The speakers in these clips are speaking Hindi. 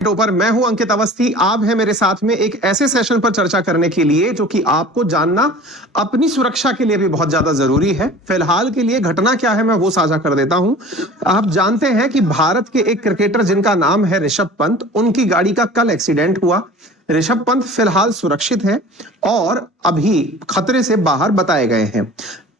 पर मैं हूं अंकित अवस्थी। आप हैं मेरे साथ में एक ऐसे सेशन पर चर्चा करने के लिए जो कि आपको जानना अपनी सुरक्षा के लिए भी बहुत ज्यादा जरूरी है। फिलहाल के लिए घटना क्या है मैं वो साझा कर देता हूं। आप जानते हैं कि भारत के एक क्रिकेटर जिनका नाम है ऋषभ पंत, उनकी गाड़ी का कल एक्सीडेंट हुआ। ऋषभ पंत फिलहाल सुरक्षित है और अभी खतरे से बाहर बताए गए हैं।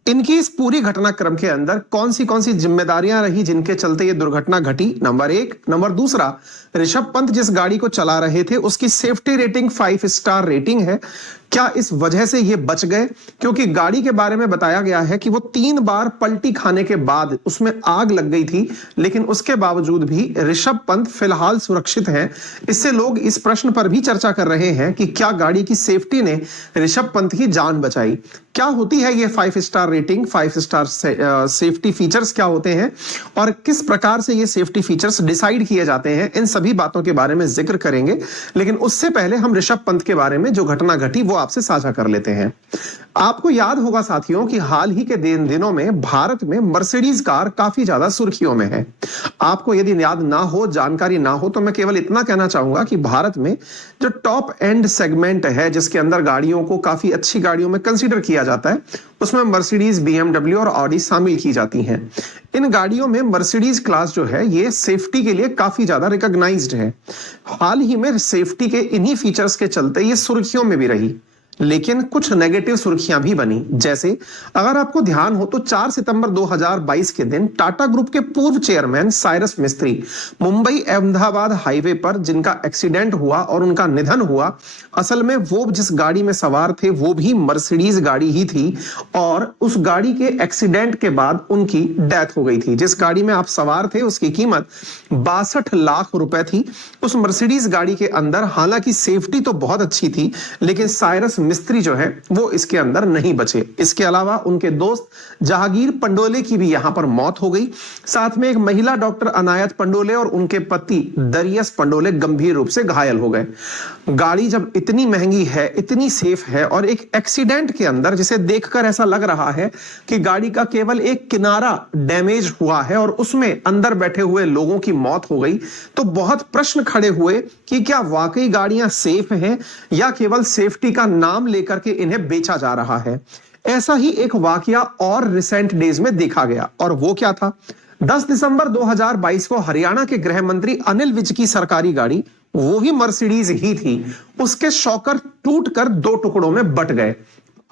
इनकी इस पूरी घटनाक्रम के अंदर कौन सी जिम्मेदारियां रही जिनके चलते ये दुर्घटना घटी, नंबर एक। नंबर दूसरा, ऋषभ पंत जिस गाड़ी को चला रहे थे उसकी सेफ्टी रेटिंग 5 स्टार रेटिंग है। क्या इस वजह से ये बच गए? क्योंकि गाड़ी के बारे में बताया गया है कि वो 3 बार पलटी खाने के बाद उसमें आग लग गई थी, लेकिन उसके बावजूद भी ऋषभ पंत फिलहाल सुरक्षित हैं। इससे लोग इस प्रश्न पर भी चर्चा कर रहे हैं कि क्या गाड़ी की सेफ्टी ने ऋषभ पंत की जान बचाई? क्या होती है ये 5 star rating, 5 star safety features क्या होते हैं और किस प्रकार से ये सेफ्टी फीचर्स डिसाइड किए जाते हैं, इन सभी बातों के बारे में जिक्र करेंगे। लेकिन उससे पहले हम ऋषभ पंत के बारे में जो घटना घटी वो आपसे साझा कर लेते हैं। आपको याद होगा साथियों कि हाल ही के दिनों में भारत में मर्सिडीज कार काफी ज्यादा सुर्खियों में है। आपको यदि याद ना हो, जानकारी ना हो, तो मैं केवल इतना कहना चाहूंगा कि भारत में जो टॉप एंड सेगमेंट है जिसके अंदर गाड़ियों को काफी अच्छी गाड़ियों में कंसीडर किया जाता है, उसमें मर्सिडीज, बीएमडब्ल्यू और ऑडी शामिल की जाती हैं। इन गाड़ियों में मर्सिडीज क्लास जो है ये सेफ्टी के लिए काफी ज्यादा रिकॉग्नाइज्ड है। हाल ही में सेफ्टी के इन्हीं फीचर्स के चलते ये सुर्खियों में भी रही, लेकिन कुछ नेगेटिव सुर्खियां भी बनी। जैसे अगर आपको ध्यान हो तो 4 सितंबर 2022 के दिन टाटा ग्रुप के पूर्व चेयरमैन साइरस मिस्त्री मुंबई अहमदाबाद हाईवे पर जिनका एक्सीडेंट हुआ और उनका निधन हुआ, असल में वो जिस गाड़ी में सवार थे वो भी मर्सिडीज गाड़ी ही थी और उस गाड़ी के एक्सीडेंट के बाद उनकी डेथ हो गई थी। जिस गाड़ी में आप सवार थे उसकी कीमत 62 लाख रुपए थी। उस मर्सिडीज गाड़ी के अंदर हालांकि सेफ्टी तो बहुत अच्छी थी, लेकिन साइरस मिस्त्री जो है वो इसके अंदर नहीं बचे। इसके अलावा उनके दोस्त जहांगीर पंडोले की भी यहां पर मौत हो गई। साथ में एक महिला डॉक्टर अनायत पंडोले और उनके पति दरियस पंडोले गंभीर रूप से घायल हो गए। गाड़ी जब इतनी महंगी है, इतनी सेफ है और एक एक्सीडेंट के अंदर जिसे देखकर ऐसा लग रहा है कि गाड़ी का केवल एक किनारा डैमेज हुआ है और उसमें अंदर बैठे हुए लोगों की मौत हो गई, तो बहुत प्रश्न खड़े हुए कि क्या वाकई गाड़ियां सेफ हैं या केवल सेफ्टी का नाम लेकर के इन्हें बेचा जा रहा है। ऐसा ही एक वाकया और रिसेंट डेज में देखा गया, और वो क्या था? 10 दिसंबर 2022 को हरियाणा के गृह मंत्री अनिल विज की सरकारी गाड़ी, वो भी मर्सिडीज ही थी, उसके शॉकर टूटकर 2 टुकड़ों में बट गए।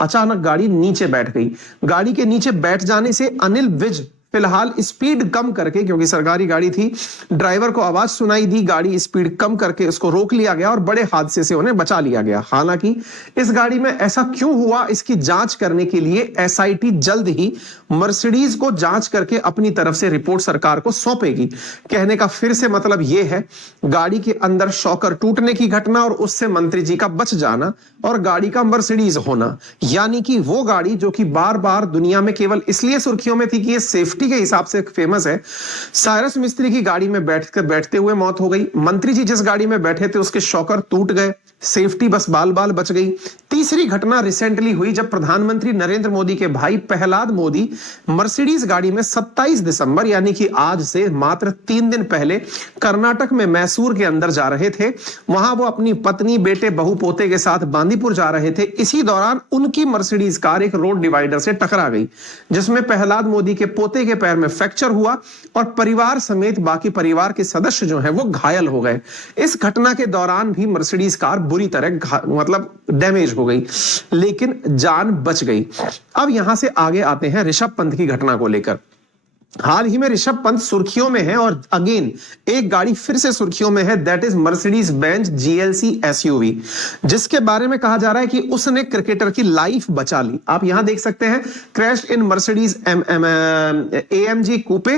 अचानक गाड़ी नीचे बैठ गई। गाड़ी के नीचे बैठ जाने से अनिल विज फिलहाल स्पीड कम करके, क्योंकि सरकारी गाड़ी थी, ड्राइवर को आवाज सुनाई दी, गाड़ी स्पीड कम करके उसको रोक लिया गया और बड़े हादसे से उन्हें बचा लिया गया। हालांकि इस गाड़ी में ऐसा क्यों हुआ इसकी जांच करने के लिए एसआईटी जल्द ही मर्सिडीज को जांच करके अपनी तरफ से रिपोर्ट सरकार को सौंपेगी। कहने का फिर से मतलब यह है, गाड़ी के अंदर शॉकर टूटने की घटना और उससे मंत्री जी का बच जाना और गाड़ी का मर्सिडीज होना, यानी कि वो गाड़ी जो कि बार बार दुनिया में केवल इसलिए सुर्खियों में थी कि ये सेफ्टी के हिसाब से फेमस है। साइरस मिस्त्री की गाड़ी में बैठते हुए मौत हो गई। मंत्री जी जिस गाड़ी में बैठे थे उसके शॉकर टूट गए, सेफ्टी बस बाल बाल बच गई। तीसरी घटना रिसेंटली हुई जब प्रधानमंत्री नरेंद्र मोदी के भाई प्रहलाद मोदी मर्सिडीज गाड़ी में 27 दिसंबर यानी कि आज से मात्र 3 दिन पहले कर्नाटक में मैसूर के अंदर जा रहे थे। वहां वो अपनी पत्नी, बेटे, बहू, पोते के साथ बांदीपुर जा रहे थे। इसी दौरान उनकी मर्सिडीज कार एक रोड डिवाइडर से टकरा गई, जिसमें प्रहलाद मोदी के पोते के पैर में फ्रैक्चर हुआ और परिवार समेत बाकी परिवार के सदस्य जो हैं वो घायल हो गए। इस घटना के दौरान भी मर्सिडीज कार बुरी तरह मतलब डैमेज हो गई, लेकिन जान बच गई। अब यहां से आगे आते हैं ऋषभ पंत की घटना को लेकर। हाल ही में ऋषभ पंत सुर्खियों में है और अगेन एक गाड़ी फिर से सुर्खियों में है, that is Mercedes Benz GLC SUV, जिसके बारे में कहा जा रहा है कि उसने क्रिकेटर की लाइफ बचा ली। आप यहां देख सकते हैं, क्रैश इन मर्सिडीज एएमजी कूपे।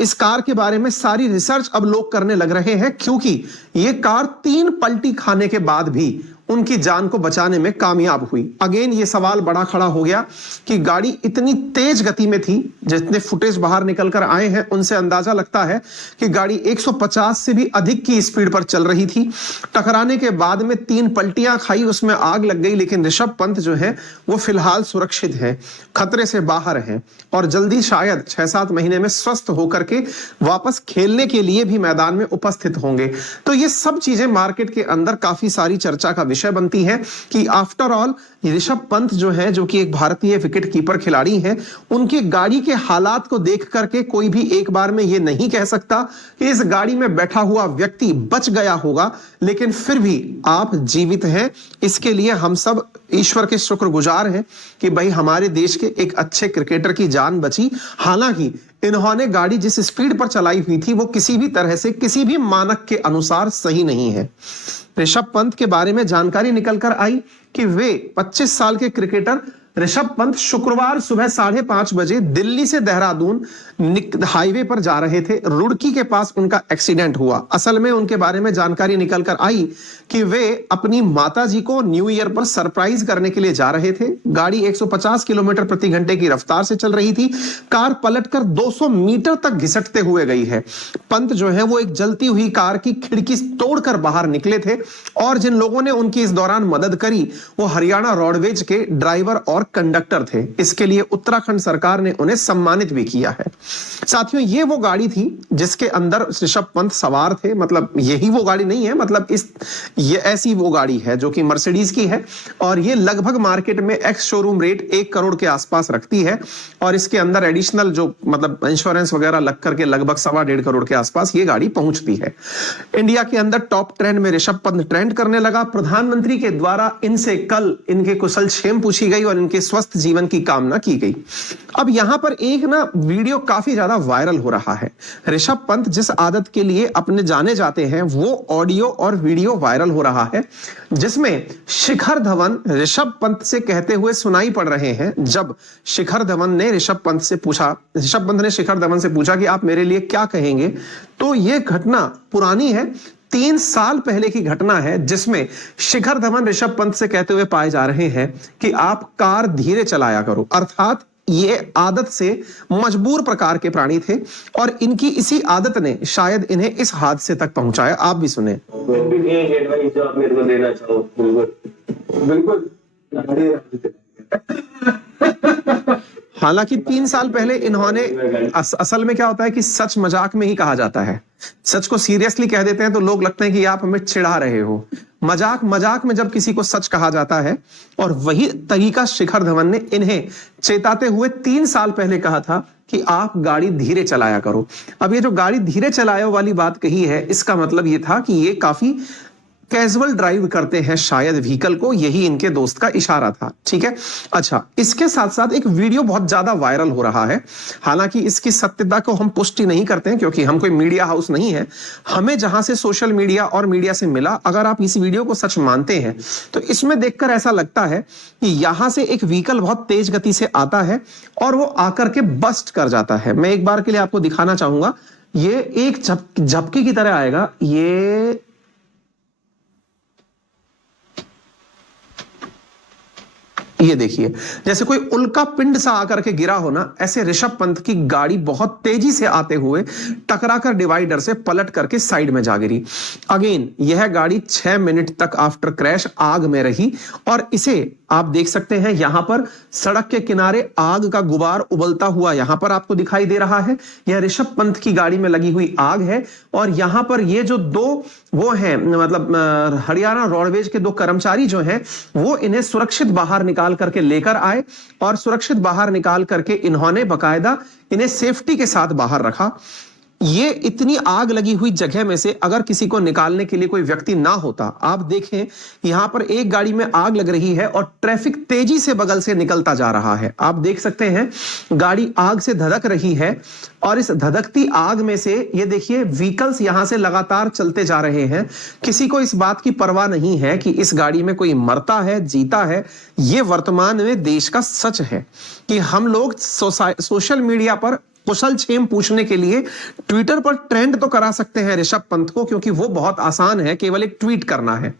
इस कार के बारे में सारी रिसर्च अब लोग करने लग रहे हैं, क्योंकि यह कार 3 पलटी खाने के बाद भी उनकी जान को बचाने में कामयाब हुई। अगेन ये सवाल बड़ा खड़ा हो गया कि गाड़ी इतनी तेज गति में थी, जितने फुटेज बाहर निकल कर आए हैं उनसे अंदाजा लगता है कि गाड़ी 150 से भी अधिक की स्पीड पर चल रही थी। टकराने के बाद में 3 पलटियां खाई, उसमें आग लग गई, लेकिन ऋषभ पंत जो है वो फिलहाल सुरक्षित हैं, खतरे से बाहर हैं और जल्दी शायद 6-7 महीने में स्वस्थ होकर के वापस खेलने के लिए भी मैदान में उपस्थित होंगे। तो ये सब चीजें मार्केट के अंदर काफी सारी चर्चा का विषय बनती है कि आफ्टर ऑल ऋषभ पंत जो है, जो कि एक भारतीय विकेट कीपर खिलाड़ी हैं, उनकी गाड़ी के हालात को देख करके कोई भी एक बार में ये नहीं कह सकता कि इस गाड़ी में बैठा हुआ व्यक्ति बच गया होगा, लेकिन फिर भी आप जीवित हैं। इसके लिए हम सब ईश्वर के शुक्रगुजार हैं कि भाई हमारे देश के एक अच्छे क्रिकेटर की जान बची। हालांकि इन्होंने गाड़ी जिस स्पीड पर चलाई हुई थी वो किसी भी तरह से किसी भी मानक के अनुसार सही नहीं है। ऋषभ पंत के बारे में जानकारी निकल कर आई कि वे 25 साल के क्रिकेटर ऋषभ पंत शुक्रवार सुबह 5:30 बजे दिल्ली से देहरादून हाईवे पर जा रहे थे। रुड़की के पास उनका एक्सीडेंट हुआ। असल में उनके बारे में जानकारी निकल कर आई कि वे अपनी माताजी को न्यू ईयर पर सरप्राइज करने के लिए जा रहे थे। गाड़ी 150 किलोमीटर प्रति घंटे की रफ्तार से चल रही थी। कार पलटकर 200 मीटर तक घिसटते हुए गई है। पंत जो है वो एक जलती हुई कार की खिड़की तोड़कर बाहर निकले थे और जिन लोगों ने उनकी इस दौरान मदद करी वो हरियाणा रोडवेज के ड्राइवर और कंडक्टर थे। इसके लिए उत्तराखंड सरकार ने उन्हें सम्मानित भी किया है। साथियों, ये वो गाड़ी थी जिसके अंदर ऋषभ पंत सवार थे। मतलब यही वो गाड़ी नहीं है, मतलब ये ऐसी वो गाड़ी है जो कि मर्सिडीज की है और ये लगभग मार्केट में एक्स शोरूम रेट 1 करोड़ के आसपास रखती है और इसके अंदर एडिशनल जो मतलब इंश्योरेंस वगैरह लग करके लगभग 1.25 करोड़ के आसपास ये गाड़ी पहुंचती है। इंडिया के अंदर टॉप ट्रेंड में ऋषभ पंत ट्रेंड करने लगा। प्रधानमंत्री के द्वारा इनसे कल इनके कुशल क्षेम पूछी गई और इनके स्वस्थ जीवन की कामना की गई। अब यहां पर एक ना वीडियो काफी ज्यादा वायरल हो रहा है। ऋषभ पंत जिस आदत के लिए अपने जाने जाते हैं वो ऑडियो और वीडियो वायरल हो रहा है, जिसमें शिखर धवन ऋषभ पंत से कहते हुए सुनाई पड़ रहे हैं। जब शिखर धवन ने ऋषभ पंत से पूछा, ऋषभ पंत ने शिखर धवन से पूछा कि आप मेरे लिए क्या कहेंगे, तो यह घटना पुरानी है, 3 साल पहले की घटना है, जिसमें शिखर धवन ऋषभ पंत से कहते हुए पाए जा रहे हैं कि आप कार धीरे चलाया करो। अर्थात ये आदत से मजबूर प्रकार के प्राणी थे और इनकी इसी आदत ने शायद इन्हें इस हादसे तक पहुंचाया। आप भी सुने। जो आप मेरे को देना चाहो। बिल्कुल हालांकि 3 साल पहले इन्होंने असल में क्या होता है कि सच मजाक में ही कहा जाता है। सच को सीरियसली कह देते हैं तो लोग लगते हैं कि आप हमें चिढ़ा रहे हो। मजाक में जब किसी को सच कहा जाता है, और वही तरीका शिखर धवन ने इन्हें चेताते हुए 3 साल पहले कहा था कि आप गाड़ी धीरे चलाया करो। अब ये जो गाड़ी धीरे चलाओ वाली बात कही है, इसका मतलब ये था कि ये काफी कैजुअल ड्राइव करते हैं शायद व्हीकल को, यही इनके दोस्त का इशारा था। ठीक है। अच्छा, इसके साथ साथ एक वीडियो बहुत ज्यादा वायरल हो रहा है। हालांकि इसकी सत्यता को हम पुष्टि नहीं करते हैं क्योंकि हम कोई मीडिया हाउस नहीं है। हमें जहां से सोशल मीडिया और मीडिया से मिला, अगर आप इस वीडियो को सच मानते हैं तो इसमें देखकर ऐसा लगता है कि यहां से एक व्हीकल बहुत तेज गति से आता है और वो आकर के बस्ट कर जाता है। मैं एक बार के लिए आपको दिखाना चाहूंगा। ये एक झपकी की तरह आएगा। ये देखिए, जैसे कोई उल्का पिंड सा आकर के गिरा हो ना, ऐसे ऋषभ पंत की गाड़ी बहुत तेजी से आते हुए टकराकर डिवाइडर से पलट करके साइड में जा गिरी। अगेन यह गाड़ी 6 मिनट तक आफ्टर क्रैश आग में रही और इसे आप देख सकते हैं यहां पर सड़क के किनारे आग का गुबार उबलता हुआ यहां पर आपको दिखाई दे रहा है। यह ऋषभ पंत की गाड़ी में लगी हुई आग है और यहां पर ये जो दो वो हैं, मतलब हरियाणा रोडवेज के 2 कर्मचारी जो हैं, वो इन्हें सुरक्षित बाहर निकाल करके लेकर आए और सुरक्षित बाहर निकाल करके इन्होंने बकायदा इन्हें सेफ्टी के साथ बाहर रखा। ये इतनी आग लगी हुई जगह में से अगर किसी को निकालने के लिए कोई व्यक्ति ना होता, आप देखें यहां पर एक गाड़ी में आग लग रही है और ट्रैफिक तेजी से बगल से निकलता जा रहा है। आप देख सकते हैं गाड़ी आग से धधक रही है और इस धधकती आग में से ये देखिए व्हीकल्स यहां से लगातार चलते जा रहे हैं। किसी को इस बात की परवाह नहीं है कि इस गाड़ी में कोई मरता है, जीता है। ये वर्तमान में देश का सच है कि हम लोग सोशल मीडिया पर कुशलक्षेम पूछने के लिए ट्विटर पर ट्रेंड तो करा सकते हैं ऋषभ पंत को, क्योंकि वो बहुत आसान है, केवल एक ट्वीट करना है।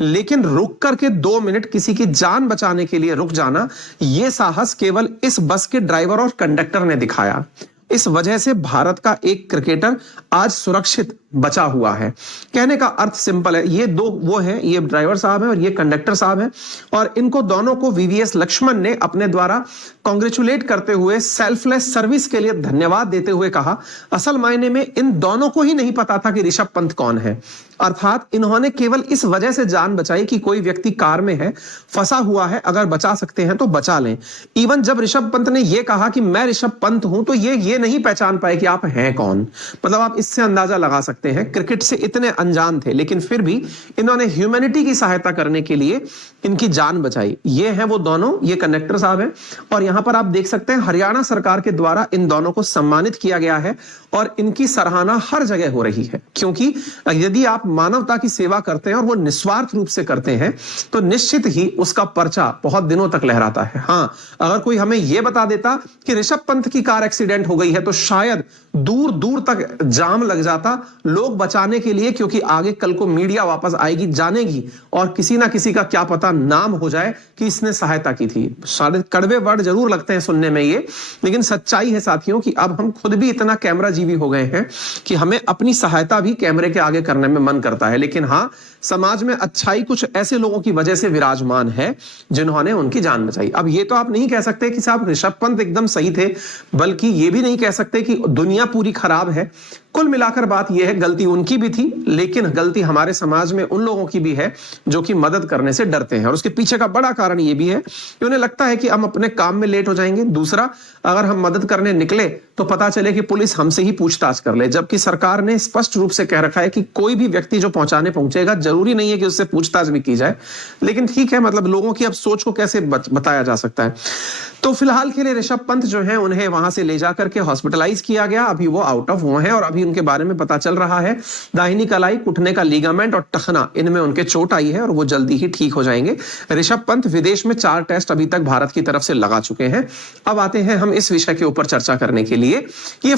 लेकिन रुक करके 2 मिनट किसी की जान बचाने के लिए रुक जाना, यह साहस केवल इस बस के ड्राइवर और कंडक्टर ने दिखाया। इस वजह से भारत का एक क्रिकेटर आज सुरक्षित बचा हुआ है। कहने का अर्थ सिंपल है, ये दो वो हैं, ये ड्राइवर साहब हैं और ये कंडक्टर साहब हैं, और इनको दोनों को वीवीएस लक्ष्मण ने अपने द्वारा कांग्रेचुलेट करते हुए सेल्फलेस सर्विस के लिए धन्यवाद देते हुए कहा, असल मायने में इन दोनों को ही नहीं पता था कि ऋषभ पंत कौन है। अर्थात इन्होंने केवल इस वजह से जान बचाई कि कोई व्यक्ति कार में है, फंसा हुआ है, अगर बचा सकते हैं तो बचा लें। इवन जब ऋषभ पंत ने यह कहा कि मैं ऋषभ पंत हूं, तो ये नहीं पहचान पाए कि आप हैं कौन। मतलब आप इससे अंदाजा लगा सकते हैं, क्रिकेट से इतने अनजान थे, लेकिन फिर भी इन्होंने ह्यूमैनिटी की सहायता करने के लिए इनकी जान बचाई। ये हैं वो दोनों, ये कंडक्टर साहब हैं, और यहां पर आप देख सकते हैं हरियाणा सरकार के द्वारा इन दोनों को सम्मानित किया गया है और इनकी सराहना हर जगह हो रही है। क्योंकि यदि आप मानवता की सेवा करते हैं और वो निस्वार्थ रूप से करते हैं, तो निश्चित ही उसका पर्चा बहुत दिनों तक लहराता है। हां, अगर कोई हमें यह बता देता कि ऋषभ पंत की कार एक्सीडेंट हो गई है, तो शायद दूर दूर तक जाम लग जाता लोग बचाने के लिए, क्योंकि आगे कल को मीडिया वापस आएगी, जानेगी, और किसी ना किसी का क्या पता नाम हो जाए कि इसने सहायता की थी। शायद कड़वे वर्ड जरूर लगते हैं सुनने में ये, लेकिन सच्चाई है साथियों कि अब हम खुद भी इतना कैमरा जीवी हो गए हैं कि हमें अपनी सहायता भी कैमरे के आगे करने में मन करता है। लेकिन हाँ, समाज में अच्छाई कुछ ऐसे लोगों की वजह से विराजमान है जिन्होंने उनकी जान बचाई। अब ये तो आप नहीं कह सकते कि साहब ऋषभ पंत एकदम सही थे, बल्कि ये भी नहीं कह सकते कि दुनिया पूरी खराब है। कुल मिलाकर बात यह है, गलती उनकी भी थी, लेकिन गलती हमारे समाज में उन लोगों की भी है जो कि मदद करने से डरते हैं। और उसके पीछे का बड़ा कारण यह भी है कि उन्हें लगता है कि हम अपने काम में लेट हो जाएंगे। दूसरा, अगर हम मदद करने निकले तो पता चले कि पुलिस हमसे ही पूछताछ कर ले, जबकि सरकार ने स्पष्ट रूप से कह रखा है कि कोई भी व्यक्ति जो पहुंचाने पहुंचेगा, जरूरी नहीं है कि उससे पूछताछ भी की जाए। लेकिन ठीक है, मतलब लोगों की अब सोच को कैसे बताया जा सकता है। तो फिलहाल के लिए ऋषभ पंत जो है, उन्हें वहां से ले जाकर के हॉस्पिटलाइज किया गया। अभी वो आउट ऑफ वो हैं और अभी उनके बारे में पता चल रहा है दाहिनी कलाई, घुटने का लीगामेंट और टखना, इनमें उनके चोट आई है और वो जल्दी ही ठीक हो जाएंगे। ऋषभ पंत विदेश में 4 टेस्ट अभी तक भारत की तरफ से लगा चुके हैं। अब आते हैं हम इस विषय के ऊपर चर्चा करने के लिए कि